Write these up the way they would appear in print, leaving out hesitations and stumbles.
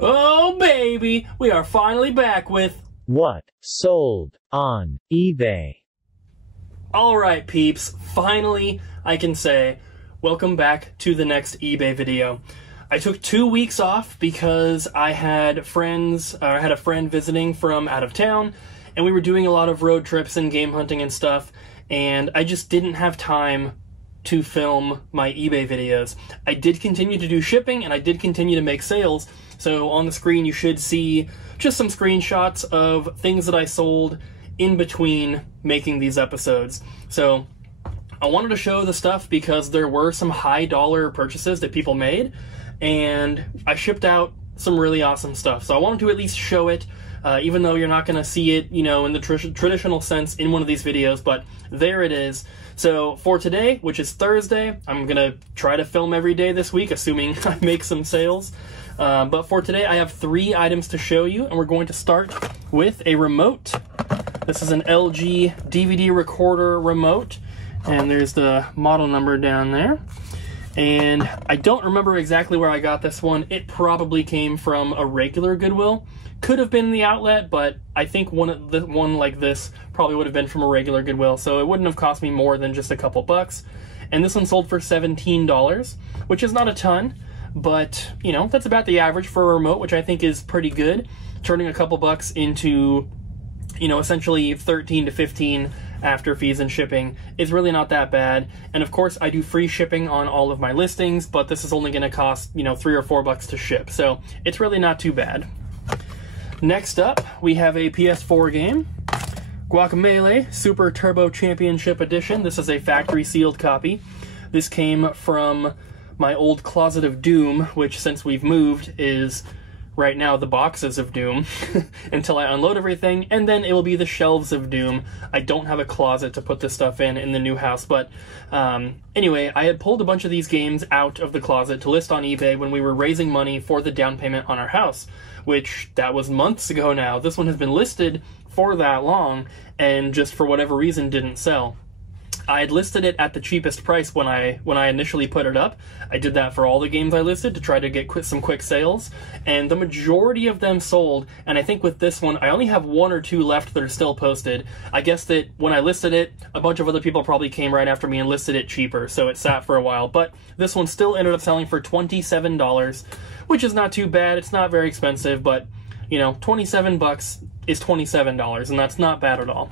Oh baby, we are finally back with What Sold on eBay. Alright peeps, finally I can say welcome back to the next eBay video. I took 2 weeks off because I had a friend visiting from out of town, and we were doing a lot of road trips and game hunting and stuff, and I just didn't have time to film my eBay videos. I did continue to do shipping and I did continue to make sales, so on the screen you should see just some screenshots of things that I sold in between making these episodes. So I wanted to show the stuff because there were some high dollar purchases that people made, and I shipped out some really awesome stuff. So I wanted to at least show it, even though you're not going to see it, you know, in the traditional sense in one of these videos, but there it is. So for today, which is Thursday, I'm going to try to film every day this week, assuming I make some sales. But for today, I have 3 items to show you, and we're going to start with a remote. This is an LG DVD recorder remote, and there's the model number down there. And I don't remember exactly where I got this one. It probably came from a regular Goodwill. Could have been the outlet, but I think one like this probably would have been from a regular Goodwill, so it wouldn't have cost me more than just a couple bucks. And this one sold for $17, which is not a ton, but, you know, that's about the average for a remote, which I think is pretty good. Turning a couple bucks into, you know, essentially 13 to 15 after fees and shipping is really not that bad. And of course, I do free shipping on all of my listings, but this is only going to cost, you know, $3 or $4 to ship, so it's really not too bad. Next up, we have a PS4 game, Guacamelee Super Turbo Championship Edition. This is a factory sealed copy. This came from my old Closet of Doom, which since we've moved is right now the boxes of Doom until I unload everything, and then it will be the shelves of Doom. I don't have a closet to put this stuff in the new house, but anyway, I had pulled a bunch of these games out of the closet to list on eBay when we were raising money for the down payment on our house, which that was months ago now. This one has been listed for that long and just for whatever reason didn't sell. I had listed it at the cheapest price when I initially put it up. I did that for all the games I listed to try to get some quick sales, and the majority of them sold, and I think with this one, I only have 1 or 2 left that are still posted. I guess that when I listed it, a bunch of other people probably came right after me and listed it cheaper, so it sat for a while, but this one still ended up selling for $27, which is not too bad. It's not very expensive, but, you know, 27 bucks is $27, and that's not bad at all.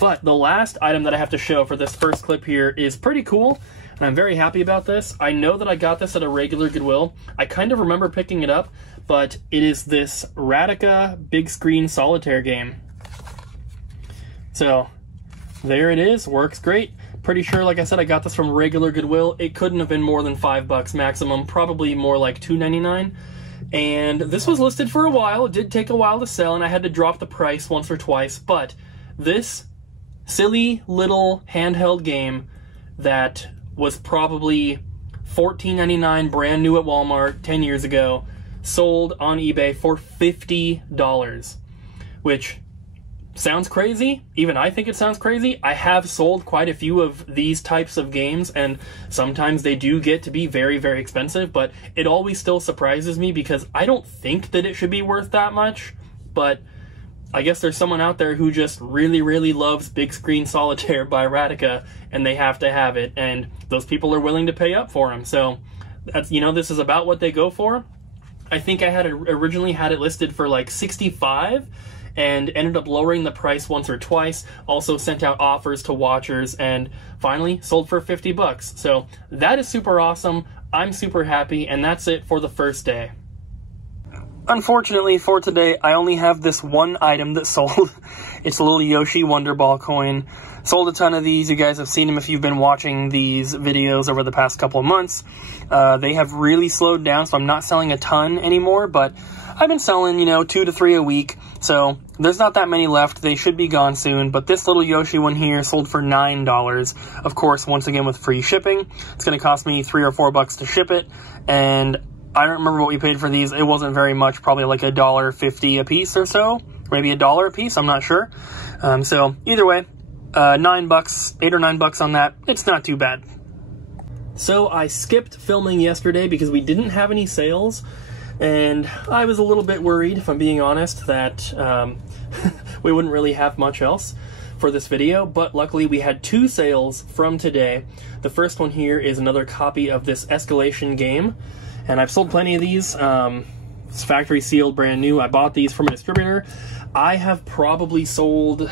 But the last item that I have to show for this first clip here is pretty cool, and I'm very happy about this. I know that I got this at a regular Goodwill. I kind of remember picking it up, but it is this Radica big screen solitaire game. So there it is, works great. Pretty sure, like I said, I got this from regular Goodwill. It couldn't have been more than $5 maximum, probably more like $2.99. And this was listed for a while. It did take a while to sell, and I had to drop the price once or twice, but this silly little handheld game that was probably $14.99 brand new at Walmart 10 years ago sold on eBay for $50, which sounds crazy. Even I think it sounds crazy. I have sold quite a few of these types of games, and sometimes they do get to be very, very expensive, but it always still surprises me because I don't think that it should be worth that much, but I guess there's someone out there who just really, really loves Big Screen Solitaire by Radica, and they have to have it, and those people are willing to pay up for them. So that's, you know, this is about what they go for. I think I had originally had it listed for like $65 and ended up lowering the price once or twice. Also sent out offers to watchers and finally sold for $50. So that is super awesome. I'm super happy, and that's it for the first day. Unfortunately for today, I only have this one item that sold. It's a little Yoshi Wonder Ball coin. Sold a ton of these. You guys have seen them if you've been watching these videos over the past couple of months. They have really slowed down, so I'm not selling a ton anymore, but I've been selling, you know, 2 to 3 a week, so there's not that many left. They should be gone soon, but this little Yoshi one here sold for $9. Of course, once again with free shipping. It's going to cost me $3 or $4 to ship it, and I don't remember what we paid for these. It wasn't very much, probably like $1.50 a piece or so, maybe $1 a piece, I'm not sure. So either way, $9, $8 or $9 on that. It's not too bad. So I skipped filming yesterday because we didn't have any sales. And I was a little bit worried, if I'm being honest, that we wouldn't really have much else for this video, but luckily we had 2 sales from today. The first one here is another copy of this Escalation game, and I've sold plenty of these. It's factory sealed, brand new. I bought these from a distributor. I have probably sold,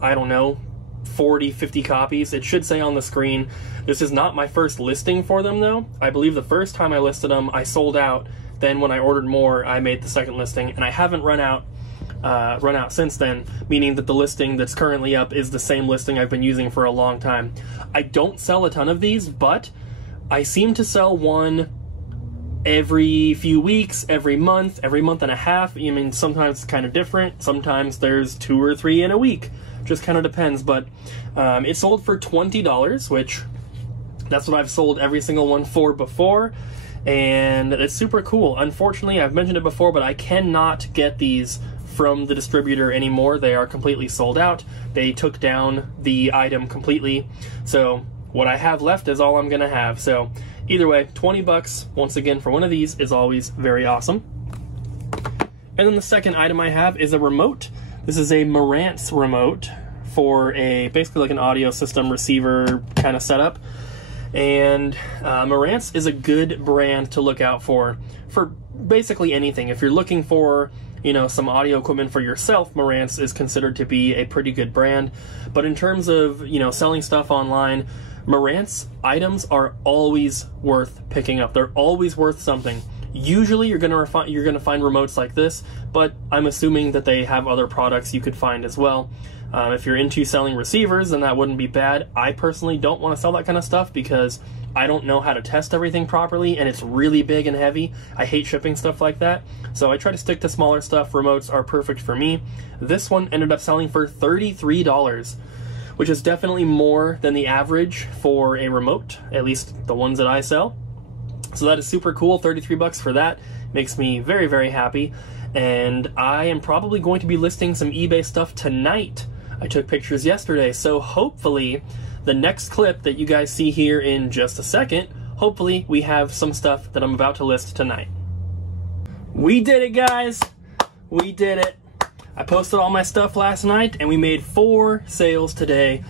I don't know, 40, 50 copies. It should say on the screen. This is not my first listing for them though. I believe the first time I listed them, I sold out. Then when I ordered more, I made the second listing, and I haven't run out since then, meaning that the listing that's currently up is the same listing I've been using for a long time. I don't sell a ton of these, but I seem to sell one every few weeks, every month and a half. I mean, sometimes it's kind of different. Sometimes there's 2 or 3 in a week. Just kind of depends, but it sold for $20, which that's what I've sold every single one for before, and it's super cool. Unfortunately, I've mentioned it before, but I cannot get these from the distributor anymore. They are completely sold out. They took down the item completely, so what I have left is all I'm gonna have. So either way, 20 bucks once again for one of these is always very awesome. And then the second item I have is a remote. This is a Marantz Remote for a basically like an audio system receiver kind of setup. And Marantz is a good brand to look out for basically anything. If you're looking for, you know, some audio equipment for yourself, Marantz is considered to be a pretty good brand. But in terms of, you know, selling stuff online, Marantz items are always worth picking up. They're always worth something. Usually you're gonna find remotes like this, but I'm assuming that they have other products you could find as well. If you're into selling receivers, then that wouldn't be bad. I personally don't want to sell that kind of stuff because I don't know how to test everything properly, and it's really big and heavy. I hate shipping stuff like that, so I try to stick to smaller stuff. Remotes are perfect for me. This one ended up selling for $33, which is definitely more than the average for a remote, at least the ones that I sell. So that is super cool. 33 bucks for that makes me very, very happy. And I am probably going to be listing some eBay stuff tonight. I took pictures yesterday, so hopefully the next clip that you guys see here in just a second, hopefully we have some stuff that I'm about to list tonight. We did it, guys. We did it. I posted all my stuff last night, and we made 4 sales today.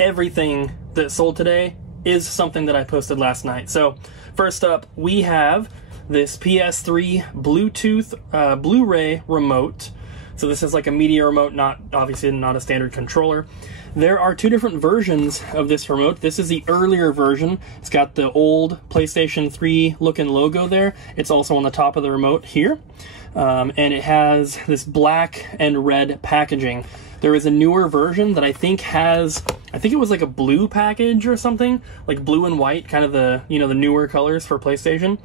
Everything that sold today is something that I posted last night. So first up, we have this PS3 Bluetooth Blu-ray Remote. So this is like a media remote, obviously not a standard controller. There are 2 different versions of this remote. This is the earlier version. It's got the old PlayStation 3 looking logo there. It's also on the top of the remote here. And it has this black and red packaging. There is a newer version that I think it was like a blue package or something, like blue and white, kind of the, you know, the newer colors for PlayStation.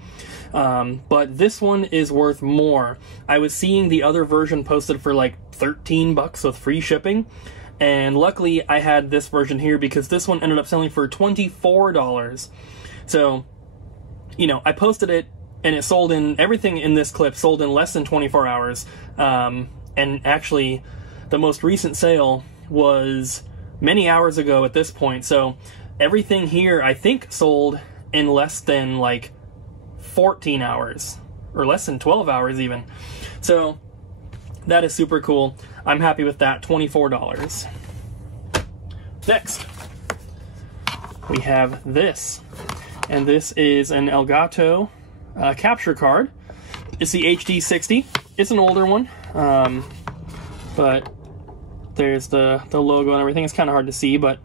But this one is worth more. I was seeing the other version posted for like 13 bucks with free shipping, and luckily I had this version here because this one ended up selling for $24. So, you know, I posted it and it sold in, everything in this clip sold in less than 24 hours. And actually the most recent sale was many hours ago at this point. So everything here I think sold in less than like 14 hours or less than 12 hours even. So that is super cool. I'm happy with that. $24. Next, we have this, and this is an Elgato capture card. It's the HD60. It's an older one, but there's the logo and everything. It's kind of hard to see, but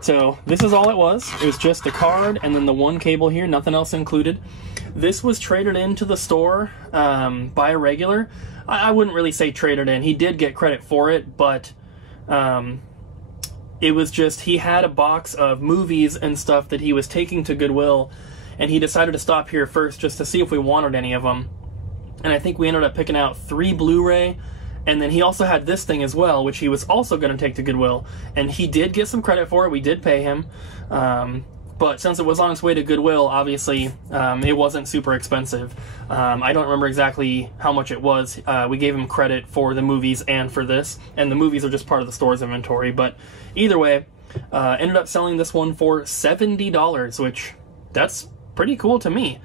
so this is all it was. It was just the card and then the one cable here, nothing else included. This was traded into the store by a regular. I wouldn't really say traded in. He did get credit for it, but it was just, he had a box of movies and stuff that he was taking to Goodwill, and he decided to stop here first just to see if we wanted any of them. And I think we ended up picking out 3 Blu-ray, and then he also had this thing as well, which he was also going to take to Goodwill. And he did get some credit for it. We did pay him. But since it was on its way to Goodwill, obviously, it wasn't super expensive. I don't remember exactly how much it was. We gave him credit for the movies and for this, and the movies are just part of the store's inventory. But either way, ended up selling this one for $70, which that's pretty cool to me.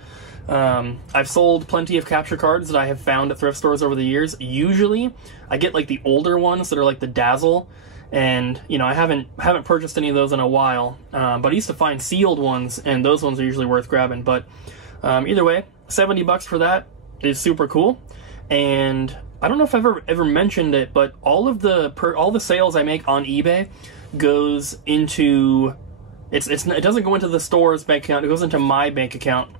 I've sold plenty of capture cards that I have found at thrift stores over the years. Usually, I get like the older ones that are like the Dazzle, and you know, I haven't purchased any of those in a while. But I used to find sealed ones, and those ones are usually worth grabbing. But either way, $70 for that is super cool. And I don't know if I've ever mentioned it, but all the sales I make on eBay goes into it doesn't go into the store's bank account. It goes into my bank account,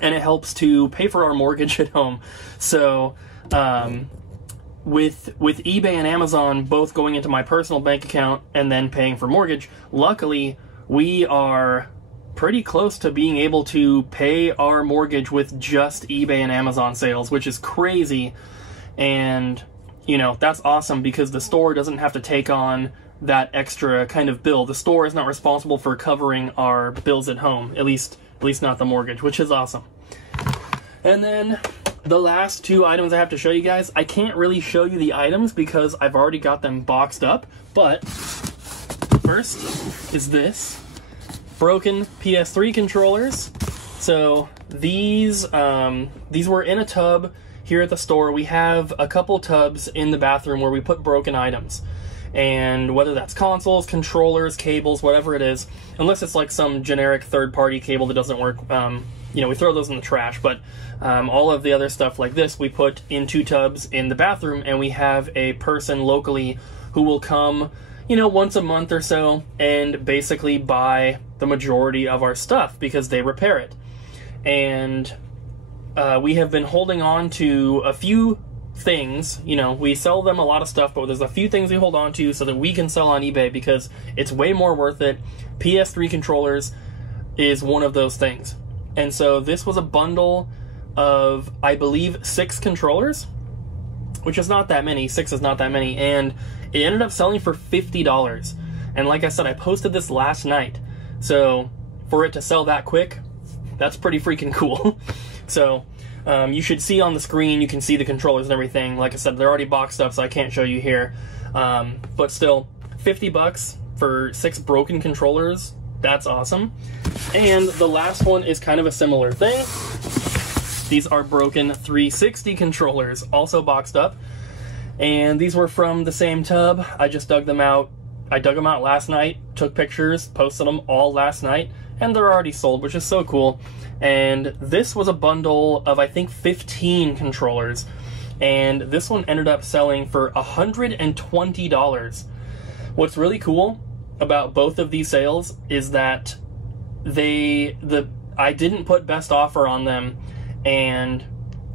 and it helps to pay for our mortgage at home. So with eBay and Amazon both going into my personal bank account and then paying for mortgage, luckily we are pretty close to being able to pay our mortgage with just eBay and Amazon sales, which is crazy. And you know, that's awesome because the store doesn't have to take on that extra kind of bill. The store is not responsible for covering our bills at home, at least not the mortgage, which is awesome. And then the last two items I have to show you guys, I can't really show you the items because I've already got them boxed up, but first is this broken PS3 controllers. So these were in a tub here at the store. We have a couple tubs in the bathroom where we put broken items. And whether that's consoles, controllers, cables, whatever it is, unless it's like some generic third-party cable that doesn't work, you know, we throw those in the trash. But all of the other stuff like this, we put in 2 tubs in the bathroom, and we have a person locally who will come, you know, once a month or so and basically buy the majority of our stuff because they repair it. And we have been holding on to a few things. You know, we sell them a lot of stuff, but there's a few things we hold on to so that we can sell on eBay because it's way more worth it. PS3 controllers is one of those things. And so this was a bundle of, I believe, 6 controllers, which is not that many. 6 is not that many. And it ended up selling for $50. And like I said, I posted this last night. So for it to sell that quick, that's pretty freaking cool. So you should see on the screen, you can see the controllers and everything. Like I said, they're already boxed up, so I can't show you here. But still, $50 for 6 broken controllers, that's awesome. And the last one is kind of a similar thing. These are broken 360 controllers, also boxed up. And these were from the same tub. I just dug them out. I dug them out last night, took pictures, posted them all last night, and they're already sold, which is so cool. And this was a bundle of, I think, 15 controllers. And this one ended up selling for $120. What's really cool about both of these sales is that I didn't put best offer on them, and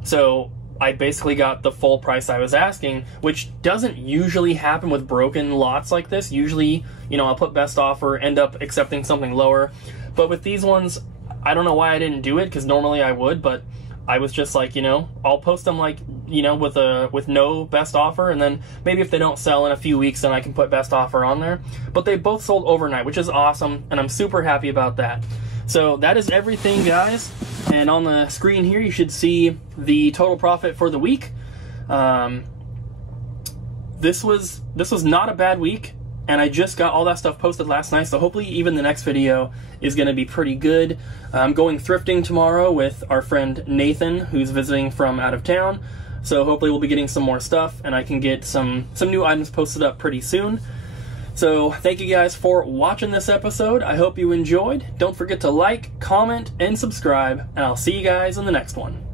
so I basically got the full price I was asking, which doesn't usually happen with broken lots like this. Usually, you know, I'll put best offer, end up accepting something lower. But with these ones, I don't know why I didn't do it, because normally I would, but I was just like, you know, I'll post them like, you know, with no best offer, and then maybe if they don't sell in a few weeks, then I can put best offer on there. But they both sold overnight, which is awesome, and I'm super happy about that. So that is everything, guys. And on the screen here, you should see the total profit for the week. This was not a bad week, and I just got all that stuff posted last night, so hopefully even the next video is going to be pretty good. I'm going thrifting tomorrow with our friend Nathan, who's visiting from out of town, so hopefully we'll be getting some more stuff, and I can get some new items posted up pretty soon. So thank you guys for watching this episode. I hope you enjoyed. Don't forget to like, comment, and subscribe, and I'll see you guys in the next one.